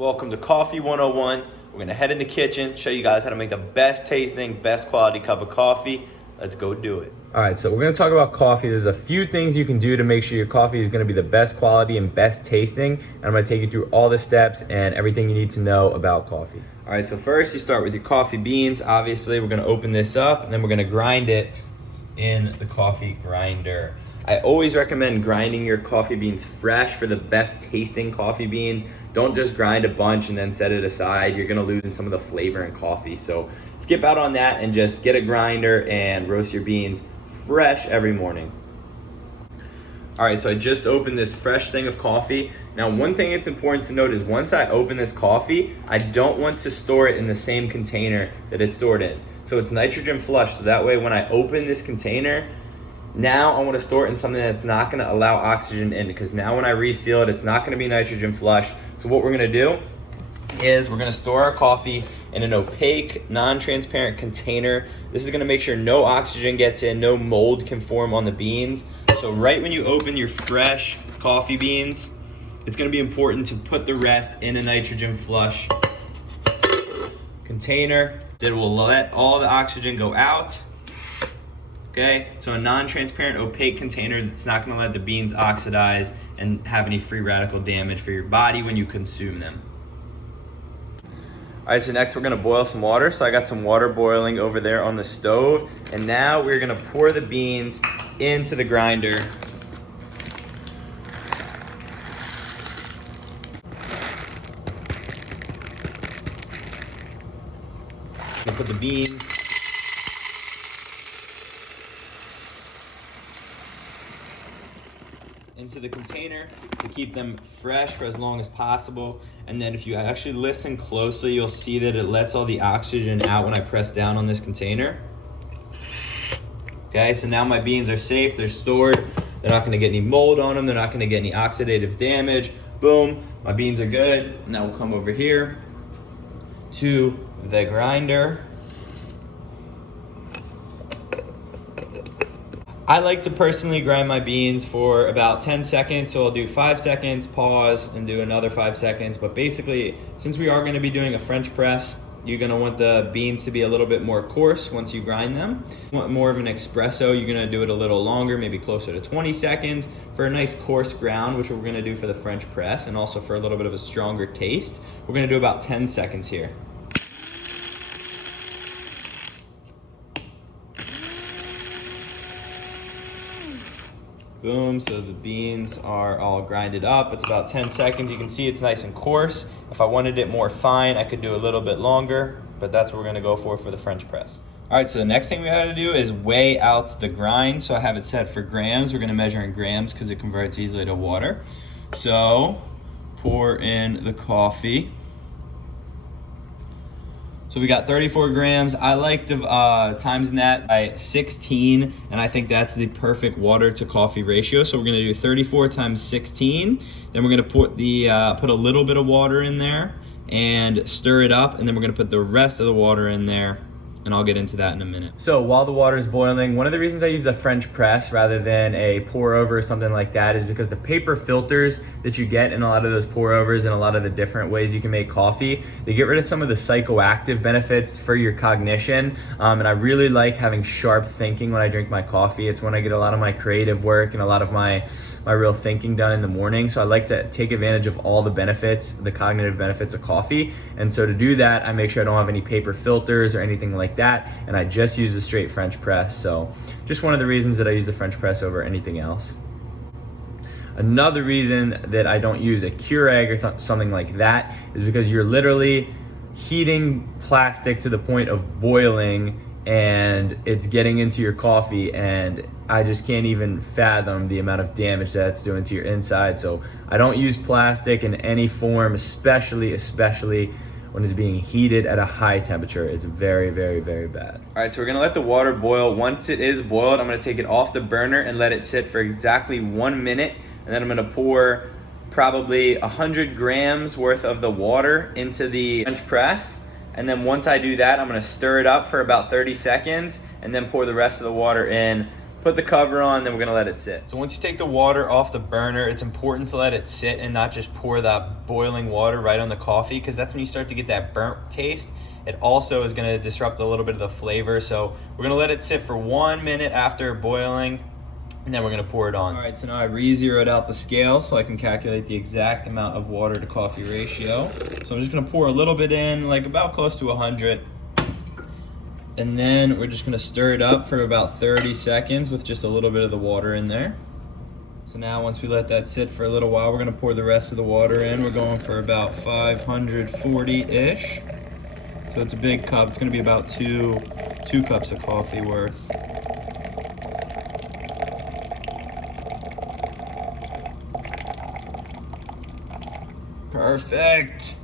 Welcome to Coffee 101. We're gonna head in the kitchen, show you guys how to make the best tasting, best quality cup of coffee. Let's go do it. All right, so we're gonna talk about coffee. There's a few things you can do to make sure your coffee is gonna be the best quality and best tasting. And I'm gonna take you through all the steps and everything you need to know about coffee. All right, so first you start with your coffee beans. Obviously, we're gonna open this up and then we're gonna grind it in the coffee grinder. I always recommend grinding your coffee beans fresh for the best tasting coffee beans. Don't just grind a bunch and then set it aside. You're gonna lose some of the flavor in coffee. So skip out on that and just get a grinder and roast your beans fresh every morning. All right, so I just opened this fresh thing of coffee. Now, one thing it's important to note is once I open this coffee, I don't want to store it in the same container that it's stored in. So it's nitrogen flush, so that way when I open this container, now I want to store it in something that's not going to allow oxygen in, because now when I reseal it, it's not going to be nitrogen flush. So what we're going to do is we're going to store our coffee in an opaque, non-transparent container. This is going to make sure no oxygen gets in, no mold can form on the beans. So right when you open your fresh coffee beans, it's going to be important to put the rest in a nitrogen flush container that will let all the oxygen go out. Okay, so a non-transparent, opaque container that's not going to let the beans oxidize and have any free radical damage for your body when you consume them. All right, so next we're going to boil some water. So I got some water boiling over there on the stove, and now we're going to pour the beans into the grinder. We'll put the beans into the container to keep them fresh for as long as possible. And then if you actually listen closely, you'll see that it lets all the oxygen out when I press down on this container. Okay, so now my beans are safe, they're stored, they're not gonna get any mold on them, they're not gonna get any oxidative damage. Boom, my beans are good. Now we'll come over here to the grinder. I like to personally grind my beans for about 10 seconds, so I'll do 5 seconds, pause, and do another 5 seconds. But basically, since we are gonna be doing a French press, you're gonna want the beans to be a little bit more coarse once you grind them. If you want more of an espresso, you're gonna do it a little longer, maybe closer to 20 seconds for a nice coarse ground, which we're gonna do for the French press, and also for a little bit of a stronger taste. We're gonna do about 10 seconds here. Boom, so the beans are all grinded up. It's about 10 seconds. You can see it's nice and coarse. If I wanted it more fine, I could do a little bit longer, but that's what we're gonna go for the French press. All right, so the next thing we have to do is weigh out the grind. So I have it set for grams. We're gonna measure in grams because it converts easily to water. So pour in the coffee. So we got 34 grams. I like to times that by 16, and I think that's the perfect water to coffee ratio. So we're gonna do 34 times 16. Then we're gonna put a little bit of water in there and stir it up, and then we're gonna put the rest of the water in there, and I'll get into that in a minute. So while the water is boiling, one of the reasons I use the French press rather than a pour over or something like that is because the paper filters that you get in a lot of those pour overs and a lot of the different ways you can make coffee, they get rid of some of the psychoactive benefits for your cognition. And I really like having sharp thinking when I drink my coffee. It's when I get a lot of my creative work and a lot of my real thinking done in the morning. So I like to take advantage of all the benefits, the cognitive benefits of coffee. And so to do that, I make sure I don't have any paper filters or anything like that, and I just use the straight French press. So just one of the reasons that I use the French press over anything else. Another reason that I don't use a Keurig or something like that is because you're literally heating plastic to the point of boiling, and it's getting into your coffee, and I just can't even fathom the amount of damage that's doing to your inside. So I don't use plastic in any form, especially when it's being heated at a high temperature. It's very, very, very bad. All right, so we're gonna let the water boil. Once it is boiled, I'm gonna take it off the burner and let it sit for exactly 1 minute. And then I'm gonna pour probably 100 grams worth of the water into the French press. And then once I do that, I'm gonna stir it up for about 30 seconds and then pour the rest of the water in put the cover on, then we're gonna let it sit. So once you take the water off the burner, it's important to let it sit and not just pour that boiling water right on the coffee, because that's when you start to get that burnt taste. It also is gonna disrupt a little bit of the flavor. So we're gonna let it sit for 1 minute after boiling, and then we're gonna pour it on. All right, so now I re-zeroed out the scale so I can calculate the exact amount of water to coffee ratio. So I'm just gonna pour a little bit in, like about close to 100. And then we're just gonna stir it up for about 30 seconds with just a little bit of the water in there. So now once we let that sit for a little while, we're gonna pour the rest of the water in. We're going for about 540-ish. So it's a big cup. It's gonna be about two cups of coffee worth. Perfect.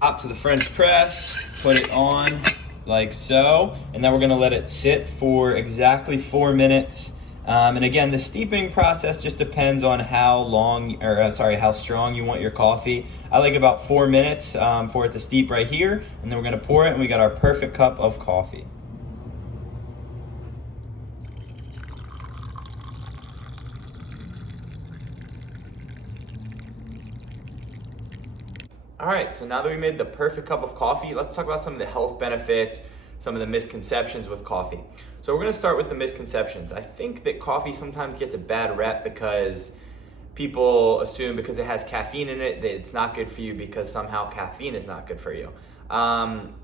Up to the French press, put it on like so, and then we're gonna let it sit for exactly 4 minutes. And again, the steeping process just depends on how strong you want your coffee. I like about 4 minutes for it to steep right here, and then we're gonna pour it, and we got our perfect cup of coffee. All right, so now that we made the perfect cup of coffee, let's talk about some of the health benefits, some of the misconceptions with coffee. So we're gonna start with the misconceptions. I think that coffee sometimes gets a bad rep because people assume because it has caffeine in it that it's not good for you because somehow caffeine is not good for you.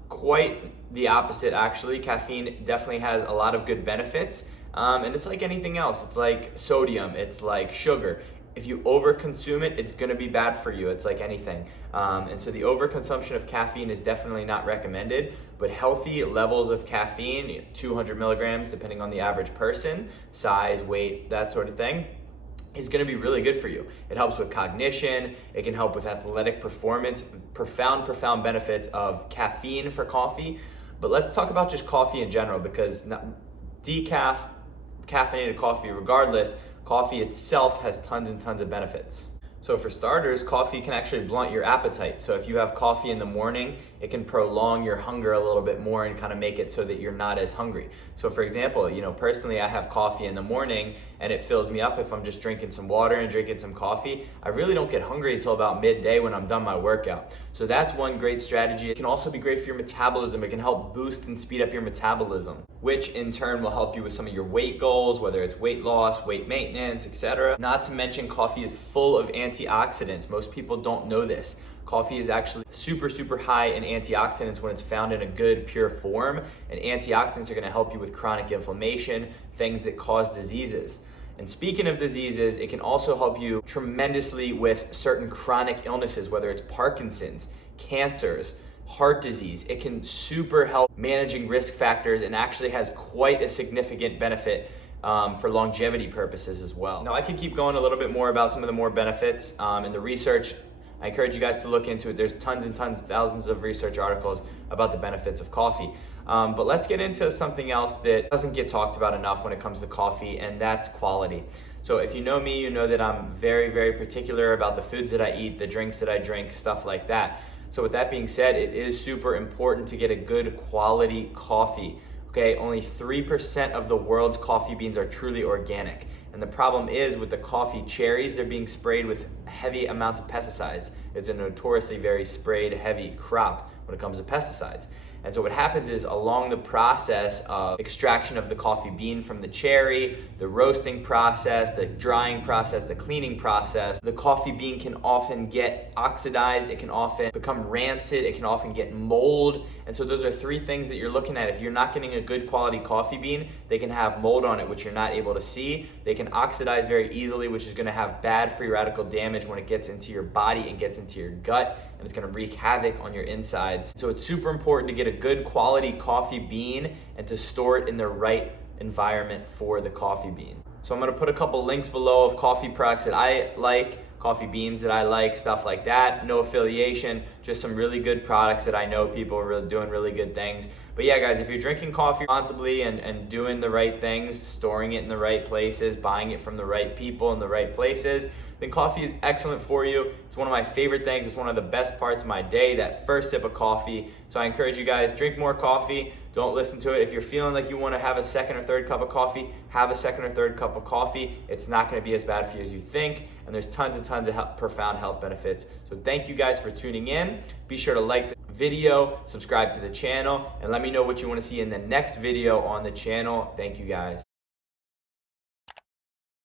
Quite the opposite, actually. Caffeine definitely has a lot of good benefits, and it's like anything else. It's like sodium, it's like sugar. If you overconsume it, it's gonna be bad for you. It's like anything. And so the overconsumption of caffeine is definitely not recommended, but healthy levels of caffeine, 200 milligrams, depending on the average person, size, weight, that sort of thing, is gonna be really good for you. It helps with cognition, it can help with athletic performance, profound benefits of caffeine for coffee. But let's talk about just coffee in general, because decaf, caffeinated coffee regardless, coffee itself has tons and tons of benefits. So for starters, coffee can actually blunt your appetite. So if you have coffee in the morning, it can prolong your hunger a little bit more and kind of make it so that you're not as hungry. So for example, personally, I have coffee in the morning and it fills me up. If I'm just drinking some water and drinking some coffee, I really don't get hungry until about midday when I'm done my workout. So that's one great strategy. It can also be great for your metabolism. It can help boost and speed up your metabolism, which in turn will help you with some of your weight goals, whether it's weight loss, weight maintenance, etc. Not to mention, coffee is full of antioxidants. Most people don't know this. Coffee is actually super high in antioxidants when it's found in a good, pure form. And antioxidants are gonna help you with chronic inflammation, things that cause diseases. And speaking of diseases, it can also help you tremendously with certain chronic illnesses, whether it's Parkinson's, cancers, heart disease. It can super help managing risk factors and actually has quite a significant benefit for longevity purposes as well. Now I could keep going a little bit more about some of the more benefits in the research. I encourage you guys to look into it. There's tons and tons, thousands of research articles about the benefits of coffee. But let's get into something else that doesn't get talked about enough when it comes to coffee, and that's quality. So if you know me, you know that I'm very particular about the foods that I eat, the drinks that I drink, stuff like that. So with that being said, it is super important to get a good quality coffee. Okay, only 3% of the world's coffee beans are truly organic. And the problem is with the coffee cherries, they're being sprayed with heavy amounts of pesticides. It's a notoriously very sprayed heavy crop when it comes to pesticides. And so what happens is, along the process of extraction of the coffee bean from the cherry, the roasting process, the drying process, the cleaning process, the coffee bean can often get oxidized, it can often become rancid, it can often get mold. And so those are three things that you're looking at. If you're not getting a good quality coffee bean, they can have mold on it, which you're not able to see. They can oxidize very easily, which is gonna have bad free radical damage when it gets into your body and gets into your gut, and it's gonna wreak havoc on your insides. So it's super important to get a good quality coffee bean and to store it in the right environment for the coffee bean. So I'm gonna put a couple links below of coffee products that I like, coffee beans that I like, stuff like that. No affiliation, just some really good products that I know people are really doing really good things. But yeah, guys, if you're drinking coffee responsibly and doing the right things, storing it in the right places, buying it from the right people in the right places, then coffee is excellent for you. It's one of my favorite things. It's one of the best parts of my day, that first sip of coffee. So I encourage you guys, drink more coffee. Don't listen to it. If you're feeling like you want to have a second or third cup of coffee, have a second or third cup of coffee. It's not going to be as bad for you as you think. And there's tons and tons of profound health benefits. So thank you guys for tuning in. Be sure to like the video, subscribe to the channel, and let me know what you want to see in the next video on the channel. Thank you guys.